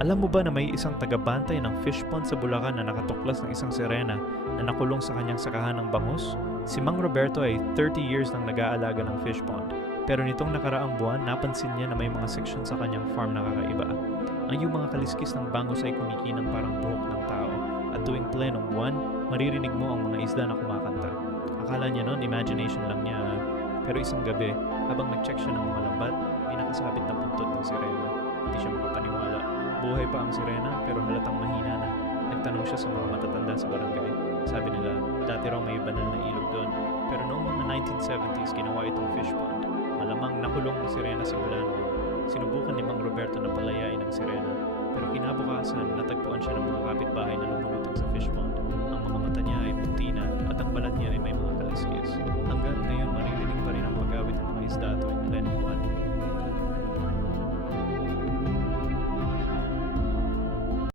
Alam mo ba na may isang tagabantay ng fish pond sa Bulacan na nakatuklas ng isang sirena na nakulong sa kanyang sakahan ng bangus? Si Mang Roberto ay 30 years nang nag-aalaga ng fish pond. Pero nitong nakaraang buwan, napansin niya na may mga section sa kanyang farm na kakaiba. Ang iyong mga kaliskis ng bangus ay kumikinang parang buhok ng tao. At tuwing plenong buwan, maririnig mo ang mga isda na kumakanta. Akala niya noon, imagination lang niya. Pero isang gabi, habang nag-check siya ng mga lambat, may nakasabit na buntot ng sirena. Hindi siya makapaniwala. Buhay pa ang sirena pero halatang mahina na. Nagtanong siya sa mga matatanda sa barangay. Sabi nila, dati raw may banal na ilog doon. Pero noong mga 1970s, ginawa itong fish pond. Malamang nakulong ang sirena simula noon. Sinubukan ni Mang Roberto na palayain ang sirena. Pero kinabukasan, natagpuan siya ng mga kapitbahay na lumulutang sa fish pond. Ang mga mata niya ay puti na at ang balat niya ay may mga kaliskis. Hanggang ngayon maririnig pa rin ang pag-awit ng mga isda tuwing plenong buwan.